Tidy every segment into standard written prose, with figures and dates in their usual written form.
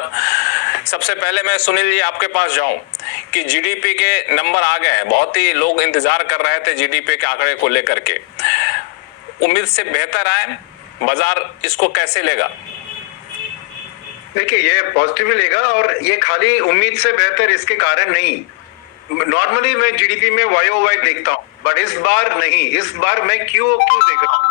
नमस्कार। सबसे पहले मैं सुनील जी आपके पास जाऊं कि जीडीपी के नंबर आ गए हैं, बहुत ही लोग इंतजार कर रहे थे जीडीपी के आंकड़े को लेकर के। उम्मीद से बेहतर आए, बाजार इसको कैसे लेगा? देखिए, ये पॉजिटिव लेगा और ये खाली उम्मीद से बेहतर इसके कारण नहीं। नॉर्मली मैं जीडीपी में YOY देखता हूँ, बट इस बार नहीं। इस बार मैं क्यों देख रहा हूँ,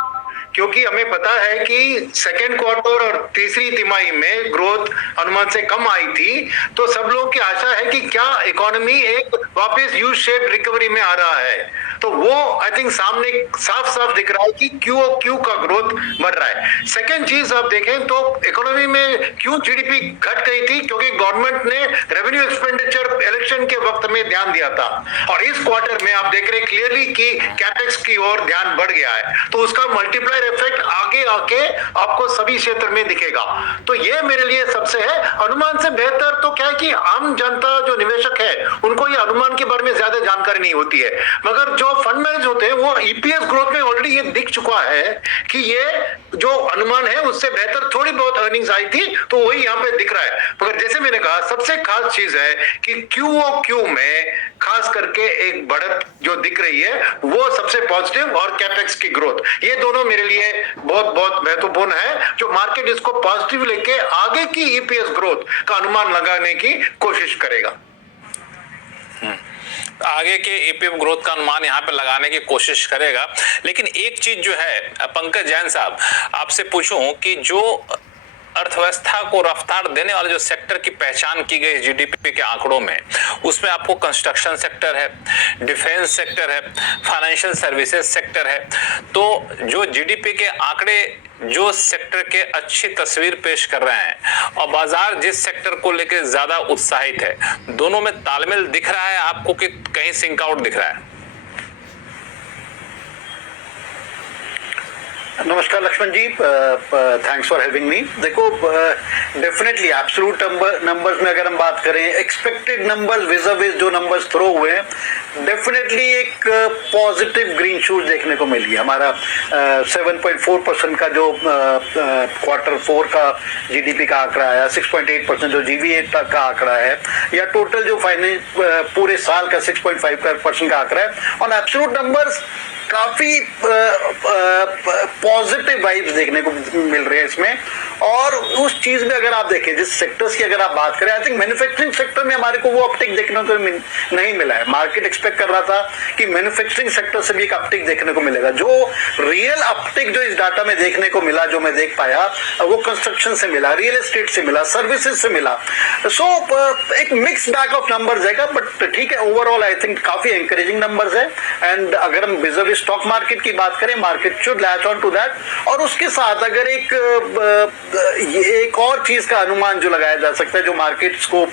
क्योंकि हमें पता है कि सेकेंड क्वार्टर और तीसरी तिमाही में ग्रोथ अनुमान से कम आई थी, तो सब लोगों की आशा है कि क्या इकोनॉमी एक वापस यू शेप रिकवरी में आ रहा है। तो वो आई थिंक सामने साफ साफ दिख रहा है कि क्यू का ग्रोथ बढ़ रहा है। सेकेंड चीज आप देखें तो इकोनॉमी में क्यों जीडीपी घट गई थी, क्योंकि गवर्नमेंट ने रेवेन्यू एक्सपेंडिचर इलेक्शन के वक्त में ध्यान दिया था, और इस क्वार्टर में आप देख रहे हैं क्लियरली कि कैपेक्स की ओर ध्यान बढ़ गया है। तो उसका मल्टीप्लायर इफेक्ट आगे आके आपको सभी क्षेत्र में दिखेगा। तो ये मेरे लिए सबसे है अनुमान से बेहतर। तो क्या है कि आम जनता जो निवेशक है उनको ये अनुमान के बारे में ज्यादा जानकारी नहीं होती है, मगर जो फंड मैनेज होते हैं वो ईपीएस ग्रोथ में ऑलरेडी ये दिख चुका है कि ये जो अनुमान है उससे बेहतर थोड़ी बहुत अर्निंग्स आई थी, तो वही यहाँ पे दिख रहा है। मगर जैसे मैंने कहा सबसे खास चीज है कि क्यू में खास करके एक बढ़त जो दिख रही है वो सबसे पॉजिटिव, और कैपेक्स की ग्रोथ, ये दोनों मेरे लिए बहुत बहुत महत्वपूर्ण है, जो मार्केट इसको पॉजिटिव लेके आगे की ईपीएस ग्रोथ का अनुमान लगाने की कोशिश करेगा। आगे के ईपीएफ ग्रोथ का अनुमान यहाँ पे लगाने की कोशिश करेगा। लेकिन एक चीज जो है पंकज जैन साहब, आपसे पूछूं कि जो अर्थव्यवस्था को रफ्तार देने वाले जो सेक्टर की पहचान की गई जीडीपी के आंकड़ों में, उसमें आपको कंस्ट्रक्शन सेक्टर है, डिफेंस सेक्टर है, फाइनेंशियल सर्विसेज सेक्टर है। तो जो जीडीपी के आंकड़े जो सेक्टर के अच्छी तस्वीर पेश कर रहे हैं और बाजार जिस सेक्टर को लेकर ज्यादा उत्साहित है, दोनों में तालमेल दिख रहा है आपको कि कहीं सिंक आउट दिख रहा है? नमस्कार लक्ष्मण जी, थैंक्स फॉर हैविंग मी। देखो, डेफिनेटली एब्सोल्यूट नंबर्स में अगर हम बात करें, एक्सपेक्टेड नंबर्स विज़ जो नंबर्स थ्रो हुए हैं, डेफिनेटली एक पॉजिटिव ग्रीन शूट देखने को मिली है। हमारा 7.4% का जो क्वार्टर 4 का जीडीपी का आंकड़ा आया, 6.8% जो जीवीए का आंकड़ा है, या टोटल जो फाइनेंस पूरे साल का 6.5% का आंकड़ा है। ऑन एब्सोल्यूट नंबर्स काफी पॉजिटिव वाइब्स देखने को मिल रहे हैं इसमें। और उस चीज में अगर आप देखें, जिस सेक्टर्स की अगर आप बात करें, आई थिंक मैन्युफैक्चरिंग सेक्टर में हमारे को वो अपटिक देखने को नहीं मिला है। मार्केट एक्सपेक्ट कर रहा था कि मैन्युफैक्चरिंग सेक्टर से भी एक अपटिक देखने को मिलेगा। जो रियल अपटिक जो इस डाटा में देखने को मिला, जो मैं देख पाया, वो कंस्ट्रक्शन से मिला, रियल एस्टेट से मिला, सर्विसेज से मिला। सो एक मिक्स बैग ऑफ नंबर्स है, बट ठीक है, ओवरऑल आई थिंक काफी एनकरेजिंग नंबर्स है। एंड अगर हम बिजनेस स्टॉक मार्केट की बात करें, market should latch on to that. और उसके साथ अगर एक और चीज का अनुमान जो लगाया जा सकता है, जो मार्केट्स को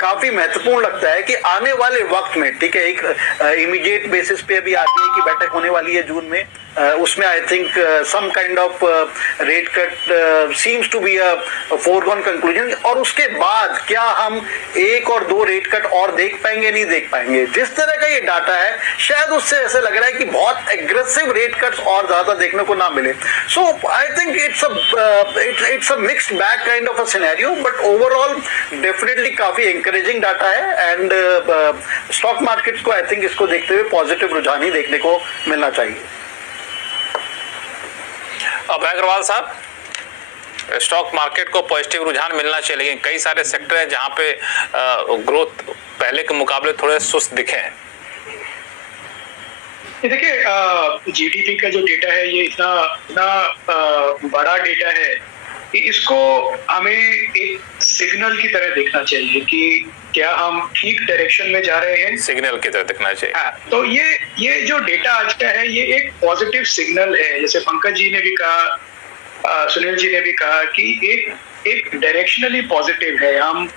काफी महत्वपूर्ण लगता है, कि आने वाले वक्त में, ठीक है, एक इमीडिएट बेसिस पे अभी आरबीआई की बैठक होने वाली है जून में, उसमें I think some kind of rate cut seems to be a foregone conclusion. और उसके बाद क्या हम 1 और 2 रेट कट और देख पाएंगे, नहीं देख पाएंगे, जिस तरह का ये डाटा है, शायद उससे ऐसे लग रहा है कि बहुत एग्रेसिव रेट कट्स और ज्यादा देखने को ना मिले। So I think it's a mixed bag kind of a scenario, but overall definitely काफी एनकरेजिंग डाटा है। एंड स्टॉक मार्केट्स को आई थिंक इसको देखते हुए पॉजिटिव रुझान ही देखने को मिलना चाहिए। अभय अग्रवाल साहब, स्टॉक मार्केट को पॉजिटिव रुझान मिलना चाहिए, लेकिन कई सारे सेक्टर हैं जहां पे ग्रोथ पहले के मुकाबले थोड़े सुस्त दिखे हैं। देखिए, जीडीपी का जो डेटा है ये इतना बड़ा डेटा है कि इसको हमें एक सिग्नल की तरह देखना चाहिए कि क्या हम ठीक डायरेक्शन में जा रहे हैं, सिग्नल की तरह देखना चाहिए। हाँ, तो ये जो डेटा आज का है ये एक पॉजिटिव सिग्नल है। जैसे पंकज जी ने भी कहा, सुनील जी ने भी कहा कि एक डायरेक्शनली पॉजिटिव है। हम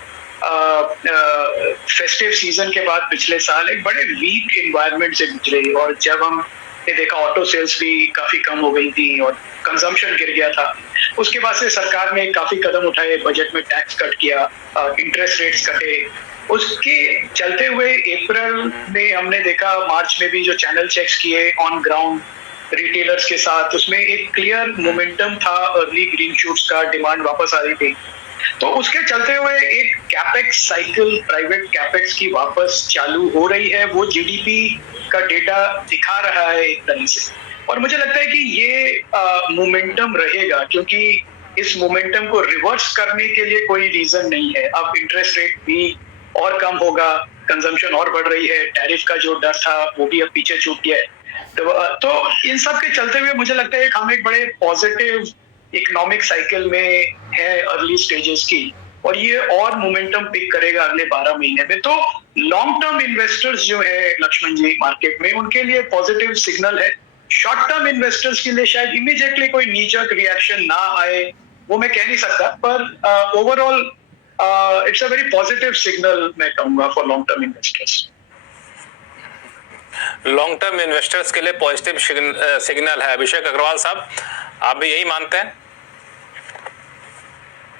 फेस्टिव सीजन के बाद पिछले साल एक बड़े वीक एनवायरनमेंट से गुजरे, और जब हमने देखा ऑटो सेल्स भी काफी कम हो गई थी और कंजम्पशन गिर गया था। उसके बाद से सरकार ने काफी कदम उठाए, बजट में टैक्स कट किया, इंटरेस्ट रेट्स कटे। उसके चलते हुए अप्रैल में हमने देखा, मार्च में भी जो चैनल चेक्स किए ऑन ग्राउंड रिटेलर्स के साथ, उसमें एक क्लियर मोमेंटम था, अर्ली ग्रीन शूट्स का, डिमांड वापस आ रही थी। तो उसके चलते हुए एक कैपेक्स साइकिल, प्राइवेट कैपेक्स की वापस चालू हो रही है, वो जीडीपी का डेटा दिखा रहा है एक तरह से। और मुझे लगता है कि ये मोमेंटम रहेगा, क्योंकि इस मोमेंटम को रिवर्स करने के लिए कोई रीजन नहीं है। अब इंटरेस्ट रेट भी और कम होगा, कंजम्पशन और बढ़ रही है, टैरिफ का जो डर था वो भी अब पीछे छूट गया है। तो इन सब के चलते हुए मुझे लगता है कि हम एक बड़े पॉजिटिव इकोनॉमिक साइकिल में है अर्ली स्टेजेस की, और ये और मोमेंटम पिक करेगा अगले 12 महीने में। तो लॉन्ग टर्म इन्वेस्टर्स जो है लक्ष्मण जी मार्केट में, उनके लिए पॉजिटिव सिग्नल है। शॉर्ट टर्म इन्वेस्टर्स के लिए शायद इमीडिएटली कोई नीचक रिएक्शन ना आए, वो मैं कह नहीं सकता, पर overall it's a very positive signal मैं कहूंगा for long term investors. Long term investors के लिए पॉजिटिव सिग्नल है। अभिषेक अग्रवाल साहब, आप भी यही मानते हैं?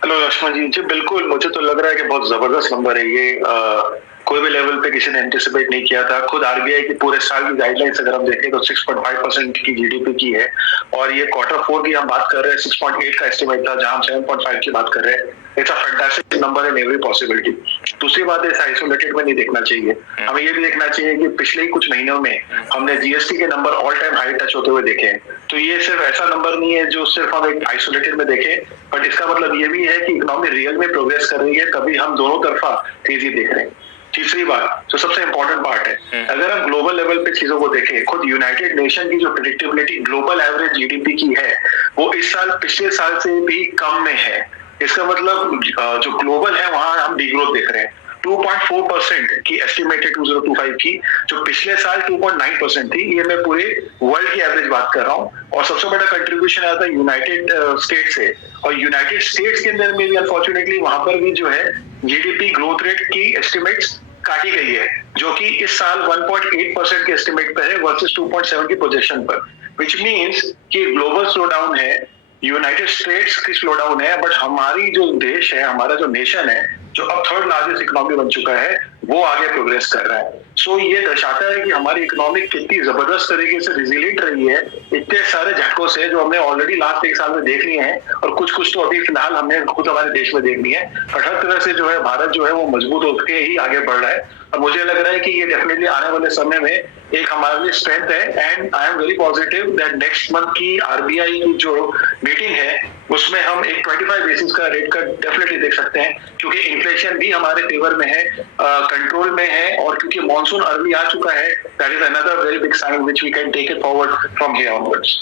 हेलो लक्ष्मण जी, बिल्कुल, मुझे तो लग रहा है कि बहुत जबरदस्त नंबर है ये। कोई भी लेवल पे किसी ने एंटिसिपेट नहीं किया था। खुद आरबीआई की पूरे साल की गाइडलाइंस अगर हम देखें तो 6.5% की जीडीपी की है, और ये Q4 की हम बात कर रहे हैं 6.8 का एस्टिमेट था, जहां हम 7.5 की बात कर रहे हैं। It's a fantastic number in every possibility. दूसरी बात है, इसे आइसोलेटेड में नहीं देखना चाहिए, हमें ये भी देखना चाहिए कि पिछले कुछ महीनों में हमने जीएसटी के number all time high touch होते हुए देखे हैं। तो ये सिर्फ ऐसा नंबर नहीं है जो सिर्फ हम एक आइसोलेटेड में देखें, बट इसका मतलब ये भी है कि इकोनॉमी रियल में प्रोग्रेस कर रही है, तभी हम दोनों तरफा तेजी देख रहे हैं। तीसरी बात जो सबसे इंपॉर्टेंट पार्ट है, अगर हम ग्लोबल लेवल पे चीजों को देखें, खुद यूनाइटेड नेशन की जो प्रेडिक्टेबिलिटी ग्लोबल एवरेज जीडीपी की है, वो इस साल पिछले साल से भी कम में है। इसका मतलब जो ग्लोबल है वहां हम डिग्रोथ देख रहे हैं। 2.4% की एस्टिमेटेड 2025 की, जो पिछले साल 2.9% थी। ये मैं पूरे वर्ल्ड की एवरेज बात कर रहा हूँ, और सबसे बड़ा कंट्रीब्यूशन आता है यूनाइटेड स्टेट्स से, और यूनाइटेड स्टेट्स के अंदर में भी अनफॉर्चुनेटली वहां पर भी जो है जीडीपी ग्रोथ रेट की एस्टिमेट्स काटी गई है, जो कि इस साल 1.8% के एस्टिमेट पे है वर्सेस 2.7 की प्रोजेक्शन पर, विच मीन्स कि ग्लोबल स्लोडाउन है, यूनाइटेड स्टेट्स की स्लोडाउन है, बट हमारी जो देश है, हमारा जो नेशन है, जो अब थर्ड लार्जेस्ट इकोनॉमी बन चुका है, वो आगे प्रोग्रेस कर रहा है। सो ये दर्शाता है कि हमारी इकोनॉमी कितनी जबरदस्त तरीके से रिजिलिएंट रही है इतने सारे झटकों से, जो हमने ऑलरेडी लास्ट 1 साल में देख लिए हैं, और कुछ तो अभी फिलहाल हमने खुद हमारे देश में देख लिए हैं। पर हर तरह से जो है भारत जो है वो मजबूत होकर ही आगे बढ़ रहा है, और मुझे लग रहा है कि ये डेफिनेटली आने वाले समय में एक हमारे लिए स्ट्रेंथ है। And I am very positive that next month की आरबीआई की जो मीटिंग है, उसमें हम एक 25 बेसिस का रेट कट डेफिनेटली देख सकते हैं, क्योंकि इन्फ्लेशन भी हमारे फेवर में है, कंट्रोल में है, और क्योंकि मॉनसून अर्ली आ चुका है, that is another very big sign which we can take it forward from here onwards.